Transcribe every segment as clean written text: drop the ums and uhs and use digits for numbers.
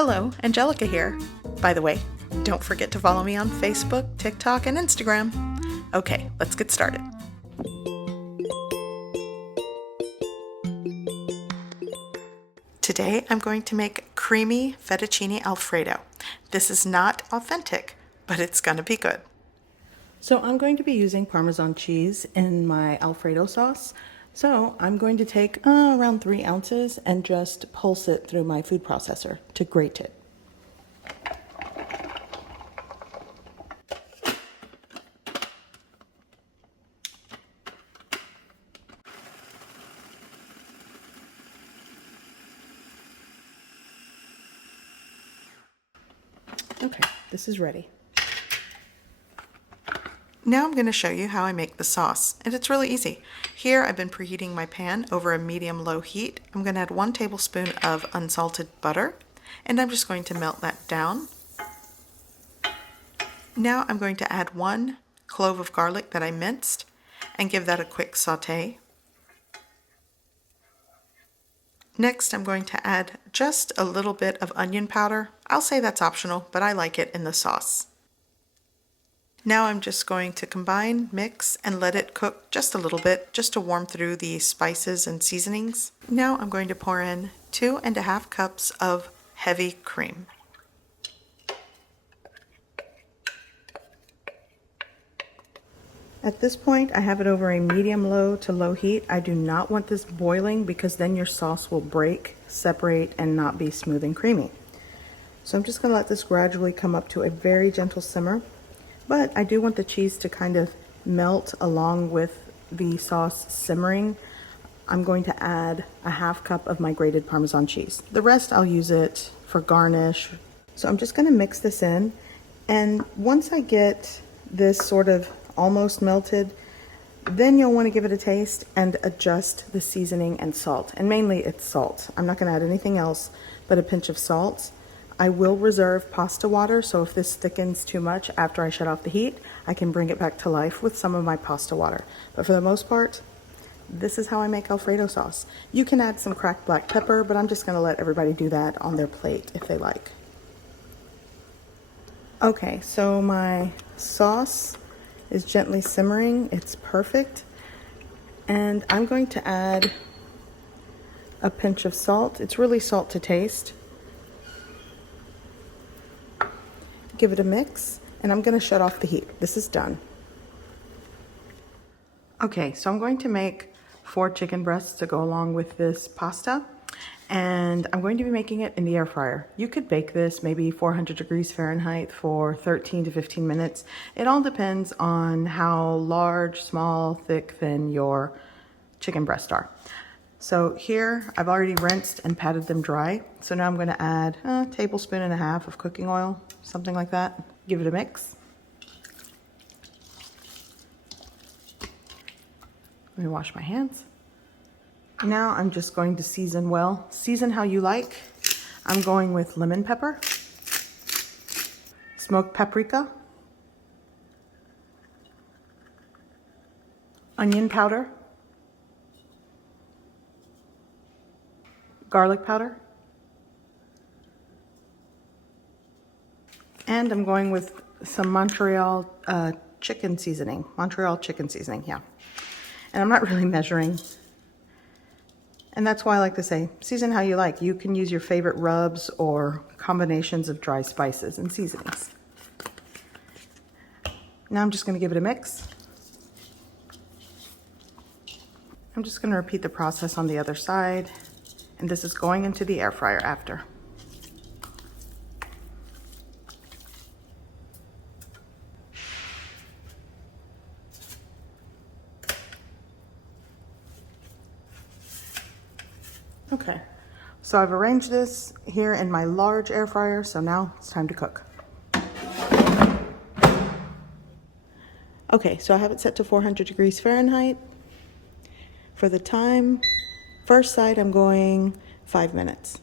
Hello, Angelica here. By the way, don't forget to follow me on Facebook, TikTok, and Instagram. Okay, let's get started. Today I'm going to make creamy fettuccine alfredo. This is not authentic, but it's gonna be good. So I'm going to be using Parmesan cheese in my Alfredo sauce. So I'm going to take around 3 ounces and just pulse it through my food processor to grate it. Okay, this is ready. Now I'm going to show you how I make the sauce, and it's really easy. Here I've been preheating my pan over a medium-low heat. I'm going to add 1 tablespoon of unsalted butter, and I'm just going to melt that down. Now I'm going to add 1 clove of garlic that I minced and give that a quick saute. Next I'm going to add just a little bit of onion powder. I'll say that's optional, but I like it in the sauce. Now I'm just going to combine, mix, and let it cook just a little bit, just to warm through the spices and seasonings. Now I'm going to pour in 2½ cups of heavy cream. At this point, I have it over a medium-low to low heat. I do not want this boiling because then your sauce will break, separate, and not be smooth and creamy. So I'm just going to let this gradually come up to a very gentle simmer. But I do want the cheese to kind of melt along with the sauce simmering. I'm going to add a ½ cup of my grated Parmesan cheese. The rest I'll use it for garnish. So I'm just going to mix this in. And once I get this sort of almost melted, then you'll want to give it a taste and adjust the seasoning and salt. And mainly it's salt. I'm not going to add anything else but a pinch of salt. I will reserve pasta water, so if this thickens too much after I shut off the heat, I can bring it back to life with some of my pasta water. But for the most part, this is how I make Alfredo sauce. You can add some cracked black pepper, but I'm just going to let everybody do that on their plate if they like. Okay, so my sauce is gently simmering. It's perfect. And I'm going to add a pinch of salt. It's really salt to taste. Give it a mix, and I'm going to shut off the heat. This is done. Okay, so I'm going to make 4 chicken breasts to go along with this pasta, and I'm going to be making it in the air fryer. You could bake this maybe 400 degrees Fahrenheit for 13 to 15 minutes. It all depends on how large, small, thick, thin your chicken breasts are. So here I've already rinsed and patted them dry. So now I'm going to add a tablespoon and a half of cooking oil, something like that. Give it a mix. Let me wash my hands. Now I'm just going to season well. Season how you like. I'm going with lemon pepper, smoked paprika, onion powder, garlic powder, and I'm going with some Montreal chicken seasoning. Montreal chicken seasoning, yeah. And I'm not really measuring. And that's why I like to say, season how you like. You can use your favorite rubs or combinations of dry spices and seasonings. Now I'm just going to give it a mix. I'm just going to repeat the process on the other side. And this is going into the air fryer after. Okay, so I've arranged this here in my large air fryer, so now it's time to cook. Okay, so I have it set to 400 degrees Fahrenheit. For the time, first side I'm going 5 minutes.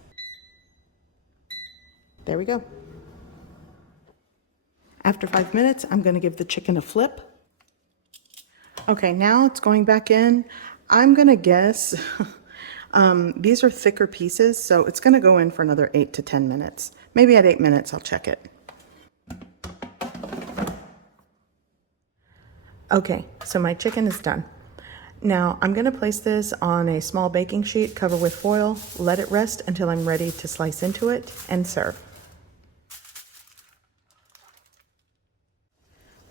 There we go. After 5 minutes, I'm going to give the chicken a flip. Okay, now it's going back in. I'm going to guess These are thicker pieces, so it's going to go in for another 8 to 10 minutes. Maybe at 8 minutes I'll check it. Okay, so my chicken is done. Now I'm going to place this on a small baking sheet, cover with foil, let it rest until I'm ready to slice into it and serve.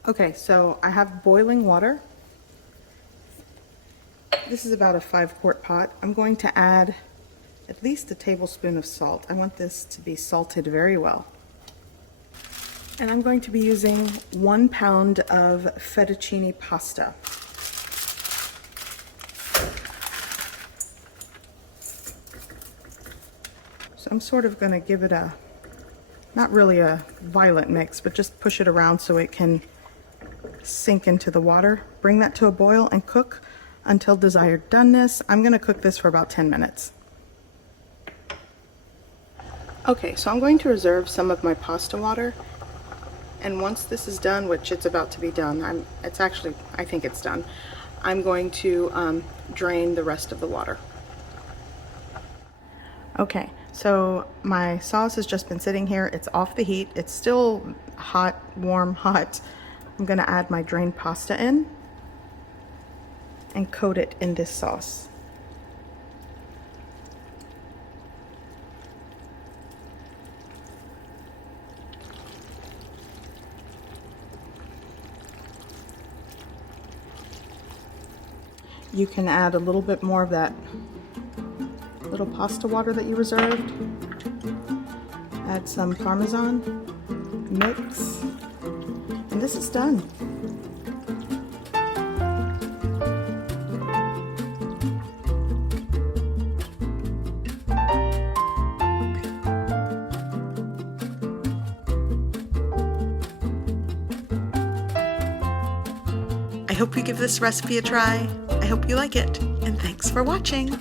Okay, so I have boiling water. This is about a 5-quart pot. I'm going to add at least a tablespoon of salt. I want this to be salted very well. And I'm going to be using 1 pound of fettuccine pasta. So I'm sort of going to give it a, not really a violent mix, but just push it around so it can sink into the water. Bring that to a boil and cook until desired doneness. I'm going to cook this for about 10 minutes. Okay, so I'm going to reserve some of my pasta water, and once this is done, which it's about to be done, I think it's done, I'm going to drain the rest of the water. Okay, so my sauce has just been sitting here. It's off the heat. It's still hot, warm, hot. I'm going to add my drained pasta in and coat it in this sauce. You can add a little bit more of that little pasta water that you reserved. Add some parmesan, mix, and this is done. I hope you give this recipe a try. I hope you like it, and thanks for watching.